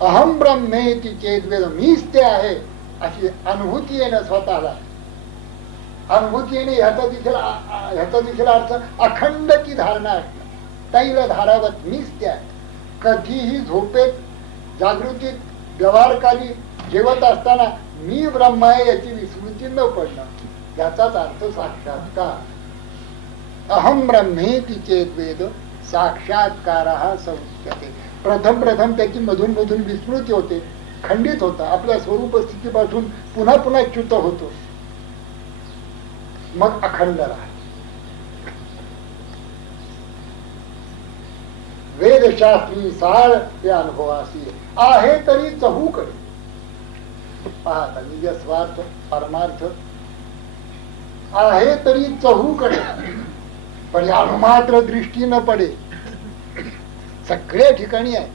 अहम ब्रह्मेति चेद्वेद, मीच ते आहे अशी अनुभूती येणं स्वतःला. अनुभूती येणे ह्याचा देखील अर्थ अखंडची धारणा असणं. तैल धारावत मीच ते आहे. कधीही झोपेत, जागृतीत, व्यवहारकाली जेवत असताना मी ब्रह्म आहे याची विस्मृती न पडणं, याचाच अर्थ साक्षात्कार. अहम ब्रह्मेति चेद्वेद साक्षात्कारः स उच्यते. प्रथम त्याची मधून मधून विस्मृती होते, खंडित होतं, आपल्या स्वरूप स्थितीपासून पुन्हा पुन्हा च्युत होतो, मग अखंड राहतो. वेदशास्त्री साळ ते अनुभवासी आहे तरी चहूकडे. पाहता निज स्वार्थ परमार्थ आहे तरी चहूकडे, पण अणुमात्र दृष्टी न पडे. सगळ्या ठिकाणी आहे.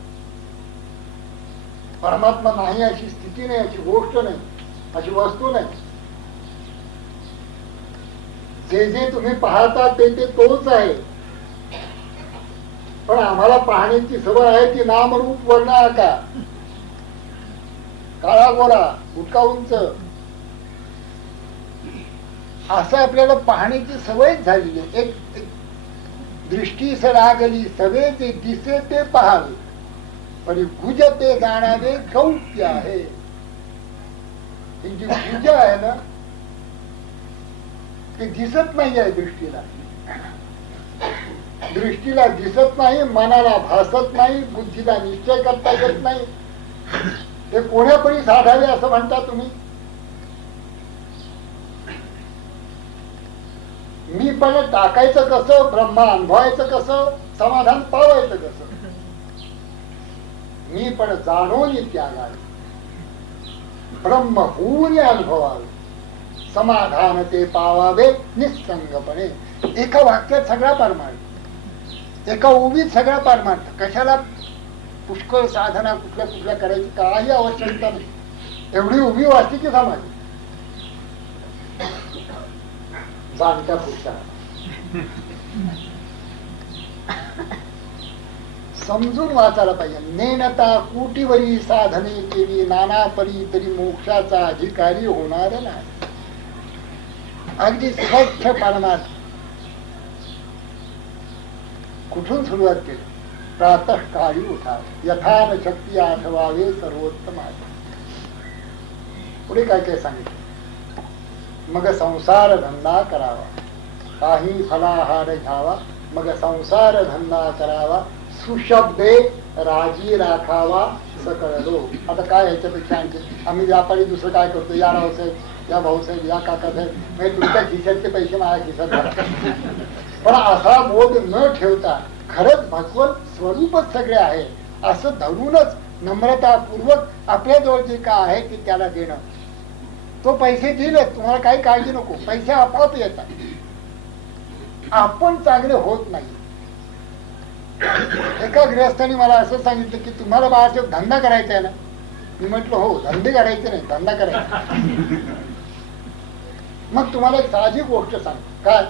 परमात्मा नाही अशी स्थिती नाही, अशी गोष्ट नाही, अशी वस्तू नाही. जे जे तुम्ही पाहता ते ते तोच आहे. पण आम्हाला पाहण्याची सवय आहे ती नामरूप वर्ण आकार, काळा गोरा, गुटका उंच, असं आपल्याला पाहण्याची सवय झालेली आहे. एक दृष्टी सरागली सवे ते दिसे ते पाहावे, पण गुज ते जाणावे गौप्य आहे. ही जी गुज आहे ना, ते दिसत नाही आहे दृष्टीला. दृष्टीला दिसत नाही, मनाला भासत नाही, बुद्धीला निश्चय करता येत नाही. ते कोण्यापरी साधावे असं म्हणता तुम्ही. मी पण टाकायचं कसं, ब्रह्म अनुभवायचं कसं, समाधान पावायचं कसं. मी पण जाणून त्यागावे, ब्रह्म होऊन अनुभवावे, समाधान ते पावावे निसंगपणे. एका वाक्यात सगळा पारमार्थ, एका उभीत सगळा पारमार्थ. कशाला पुष्कळ साधना कुठल्या करायची काही आवश्यकता नाही. एवढी उभी वाचली की समाज जाणत्या पुरुषा समजून वाचायला पाहिजे. नेनता कुटीवरी साधने केली, नाना परी तरी मोक्षाचा अधिकारी होणार नाही. अगदी स्वच्छ परमार्थ. कुठून सुरुवात केली? प्रातः काळी उठा, यथान शक्ती आठवावे सर्वोत्तम आहे. पुढे काय काय सांगितलं? मग संसार धंदा करावा, काही फलाहार घ्यावा, मग संसार धंदा करावा, सुशब्दे राजी राखावा सकळ लोक. आता काय ह्याच्यापेक्षा आणखी आम्ही व्यापारी दुसरं काय करतो? या रावसाहेब, या भाऊसाहेब, या काकासाहेब, म्हणजे तुमच्या खिशातले पैसे माझ्या खिशात घाला. पण असा बोध न ठेवता खरंच भगवत स्वरूपच सगळे आहे असं धरूनच नम्रतापूर्वक आपल्याजवळ जे काय आहे ते त्याला देणं. तो पैसे दिलेत, तुम्हाला काही काळजी नको, पैसे आपोआप येतात. आपण चांगले होत नाही. एका गृहस्थाने मला असं सांगितलं की तुम्हाला बाळासाहेब धंदा करायचा आहे ना. मी म्हटलं हो, धंदे करायचे नाही, धंदा करायचा. मग तुम्हाला एक साहजिक गोष्ट सांगतो, काय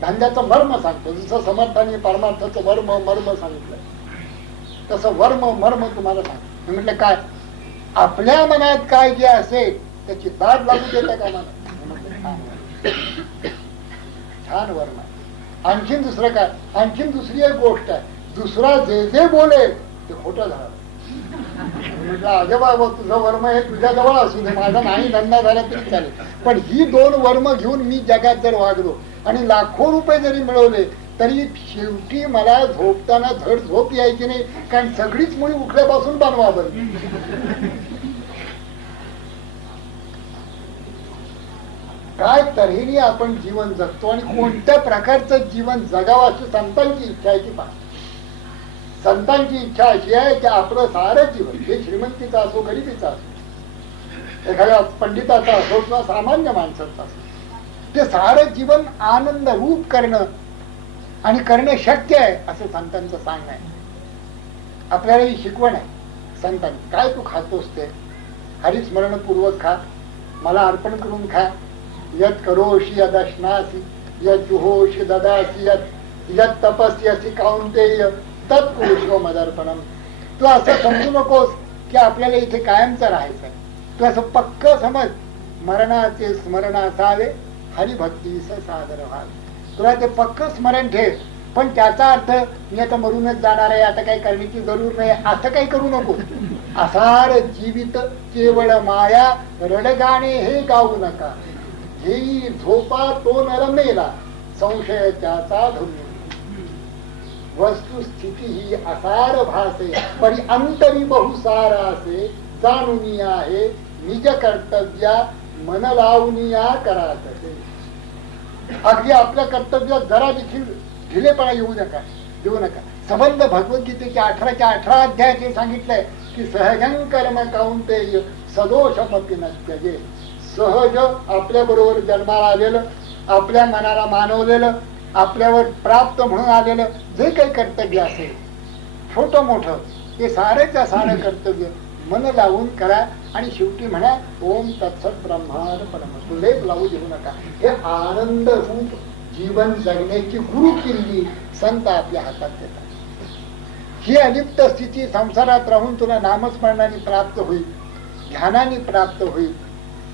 धंद्याचं मर्म सांगतो. जसं समर्थाने परमार्थाचं वर्म मर्म सांगितलं, तसं वर्म मर्म तुम्हाला सांगतो. मी म्हटलं काय? आपल्या मनात काय जे असेल त्याची दाद लागू देता का मला? छान वर्म. आणखीन दुसरं काय? आणखीन दुसरी एक गोष्ट आहे, दुसरा जे जे बोले ते खोटं झालं. म्हटलं अगे बाबा, तुझं वर्म हे तुझ्या जवळ असू दे, माझा नाही धंदा झाला तरी चालेल, पण ही दोन वर्म घेऊन मी जगात जर वागलो आणि लाखो रुपये जरी मिळवले तरी शेवटी मला झोपताना धड झोप यायची नाही, कारण सगळीच मुळी उठल्यापासून बनवा बनली. काय तऱ्हेने आपण जीवन जगतो आणि कोणत्या प्रकारचं जीवन जगावं अशी संतांची इच्छा आहे की पहा. संतांची इच्छा अशी आहे की आपलं सारं जीवन, हे श्रीमंतीचं असो गरिबीचं असो, एखाद्या पंडिताचा असो किंवा सामान्य माणसाचा असो, ते सारं जीवन आनंद रूप करणं आणि करणं शक्य आहे असं संतांचं सांगणं आहे. आपल्याला ही शिकवण आहे संतांनी. काय तू खातोस ते हरिस्मरणपूर्वक खा, मला अर्पण करून खा. यत करोषि यदश्नासी यत जुहोषि ददासी यत तपस्यसी कौंतेय तत्पुरुषो मदर्पणम. तू असं समजू नकोस की आपल्याला इथे कायमचं राहायचंय. तू असं पक्क समज, मरणाचे स्मरण असावे हरिभक्तीस सादर व्हावे. तुला ते पक्क स्मरण ठेव, पण त्याचा अर्थ मी आता मरूनच जाणार आहे, आता काही करण्याची जरूर नाही असं काही करू नको. असार जीवित केवळ माया रडगाणे हे गाऊ नका. घेई झोपा तो नरमेला संशय त्याचा धुनी. वस्तुस्थिती ही असार भासे परी अंतरी बहुसार असे. जाणून आहे निज कर्तव्या मन लावूनिया करात. अगदी आपल्या कर्तव्यात जरा देखील ढिलेपणा देऊ नका. संबंध भगवद्गीतेच्या 18 अध्यायात सांगितलंय की सहजं कर्म कौंतेय सदोषमपि न त्यजेत. सहज आपल्या बरोबर जन्माला आलेलं, आपल्या मनाला मानवलेलं, आपल्यावर प्राप्त म्हणून आलेलं जे काही कर्तव्य असेल, छोटं मोठं, ते सारेच्या सारं कर्तव्य मन लावून करा. आणि शेवटी म्हणा ओम तत्सत ब्रह्मार्पणमस्तु. लेप लावू देऊ नका. हे आनंद रूप जीवन जगण्याची गुरु किल्ली संत आपल्या हातात देतात. ही अलिप्त स्थिती संसारात राहून तुला नामस्मरणाने प्राप्त होईल, ध्यानाने प्राप्त होईल,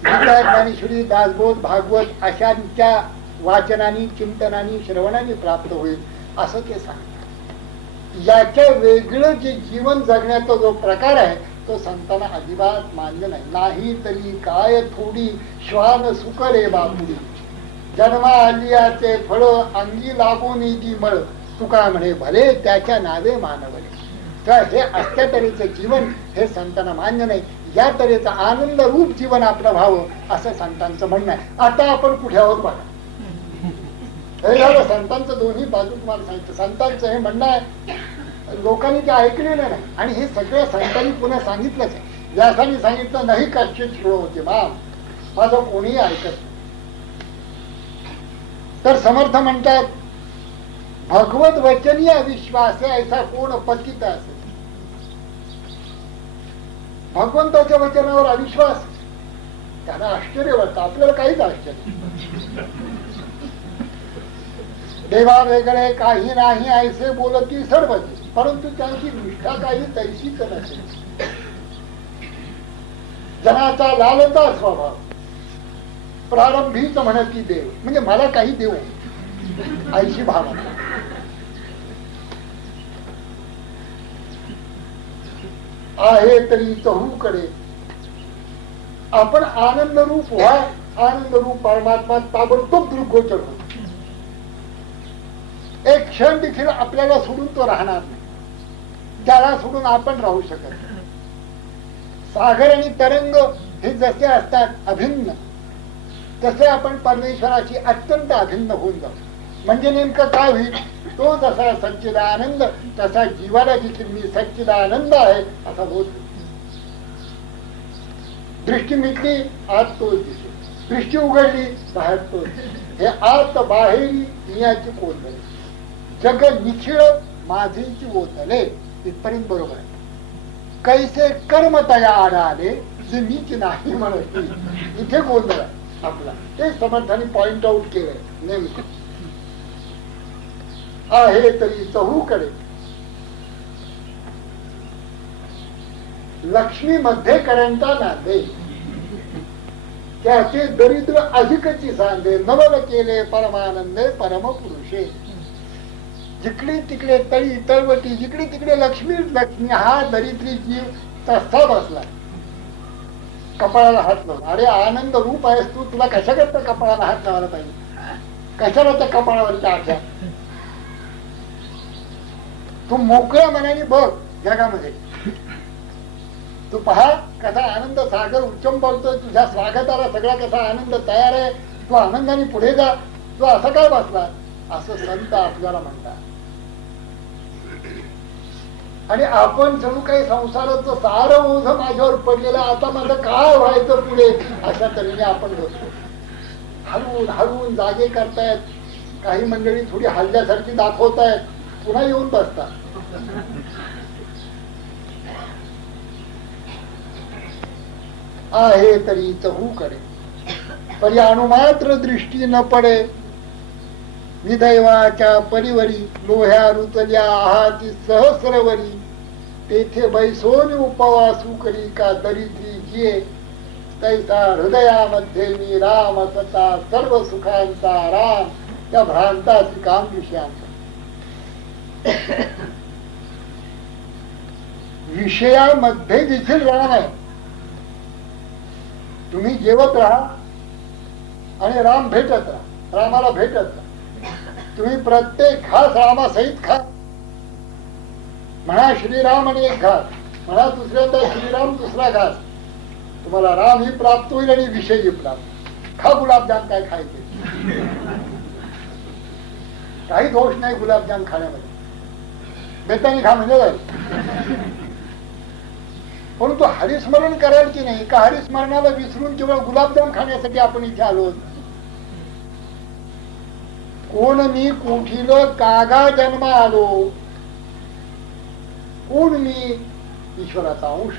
ज्ञानेश्वरी दासबोध भागवत अशांच्या वाचनाने चिंतनाने श्रवणाने प्राप्त होईल असं ते सांगतात. याच्या वेगळं जे जीवन जगण्याचा जो प्रकार आहे तो संतांना अजिबात मान्य नाही. नाही तरी काय थोडी श्वान सुख रे बापुडी. जन्मा आलियाचे फळ अंगी लागून ती मळ. तुका म्हणे भले त्याच्या नावे मानवले. तर हे असत्या तऱ्हेचं जीवन हे संतांना मान्य नाही. या तऱ्हेचं आनंद रूप जीवन आपलं व्हावं असं संतांचं म्हणणं आहे. आता आपण कुठे आहोत बघा. हे झालं संतांचं दोन्ही बाजू तुम्हाला सांगितलं. संतांचं हे म्हणणं आहे, लोकांनी ते ऐकलेलं नाही आणि हे सगळं संतांनी पुन्हा सांगितलंच आहे. व्यासांनी सांगितलं नाही कश्चित श्रोते माम, माझं कोणीही ऐकत नाही. तर समर्थ म्हणतात भगवत वचनी अविश्वास ऐसा कोण पतित असेल. भगवंताच्या वचनावर अविश्वास, त्यांना आश्चर्य वाटतं. आपल्याला काहीच आश्चर्य. देवा वेगळे काही नाही ऐसे बोलती सर्व, परंतु त्यांची निष्ठा काही तैशीच नसेल. जनाचा लालता स्वभाव, प्रारंभीच म्हणती देव, म्हणजे मला काही देऊ ऐशी भावना. आहे तरी चहूकडे आपण आनंद रूप व्हा. आनंद रूप परमात्मा ताबडतोब दृग्गोचर होतो. एक क्षण देखील आपल्याला सोडून तो राहणार नाही. त्याला सोडून आपण राहू शकत नाही. सागर आणि तरंग हे जसे असतात अभिन्न, तसे आपण परमेश्वराशी अत्यंत अभिन्न होऊन जाऊ. म्हणजे नेमकं काय होईल, तो जसा सच्चिदानंद तसा जीवाला देखील मी सच्चिदानंद आहे असा बोध. दृष्टी मिटली आत तोच दिसे, दृष्टी उघडली बाहेर तोच. हे आत बाहेरी नियाची कोंदले, जग निखिळ माझीची ओतले. इथपर्यंत बरोबर आहे. कैसे कर्म तया आले जे मीच नाही म्हणत, इथे गोंधळ आहे आपला. ते समर्थाने पॉइंट आउट केलंय नेमकं. आहे तरी चहूकडे लक्ष्मी मध्ये करंटा नांदे, त्याचे दरिद्र अधिकची सांगे. नवल केले परमानंदे परमपुरुषे. जिकडे तिकडे तळी तळवटी, जिकडे तिकडे लक्ष्मी लक्ष्मी. हा दरिद्री जीव तसा बसला कपाळाला हात लावून. अरे आनंद रूप आहेस तू, तुला कशा करता कपाळाला हात लावायला पाहिजे? कशाला त्या कपाळावरच्या आठ्या? तू मोकळ्या मनाने बघ जगामध्ये. तू पहा कसा आनंद सागर उच्चंबळतोय. तुझ्या स्वागताला सगळा कसा आनंद तयार आहे. तू आनंदाने पुढे जा. तू असं काय बसला? असं संत आपल्याला म्हणतात. आणि आपण जणू काही संसाराचं सारं ओझ माझ्यावर पडलेलं, आता माझं काय व्हायचं पुढे, अशा तऱ्हेने आपण बसतो. हलवून हलवून जागे करतायत. काही मंडळी थोडी हल्ल्यासारखी दाखवतायत, पुन्हा येऊन बसतात. आहे तरी चहू करे, परी अनुमात्र दृष्टी न पडे. विदैवाच्या परिवरी लोह्या रुचल्या आहाती सहस्रवरी. तेथे बैसोनी उपवासू करी का दरिद्री जिये. तैसा हृदयामध्ये मी राम सता सर्व सुखांचा राम. त्या भ्रांताची काम विषयांचा. विषयामध्ये देखील राम आहे. तुम्ही जेवत राहा आणि राम भेटत राहा, रामाला भेटत राहा. तुम्ही प्रत्येक घास रामासहित खा. म्हणा श्रीराम आणि एक घास, म्हणा दुसऱ्यांदा श्रीराम दुसरा घास. तुम्हाला राम ही प्राप्त होईल आणि विषयही प्राप्त. खा गुलाबजाम, काय खायचे, काही दोष नाही गुलाबजाम खाण्यामध्ये, बेतानी खा म्हणजे जाईल. परंतु हरिस्मरण करायची नाही का? हरिस्मरणाला विसरून केवळ गुलाबजाम खाण्यासाठी आपण इथे आलो. कोण मी कोठील कागा जन्म आलो, कोण मी ईश्वराचा अंश.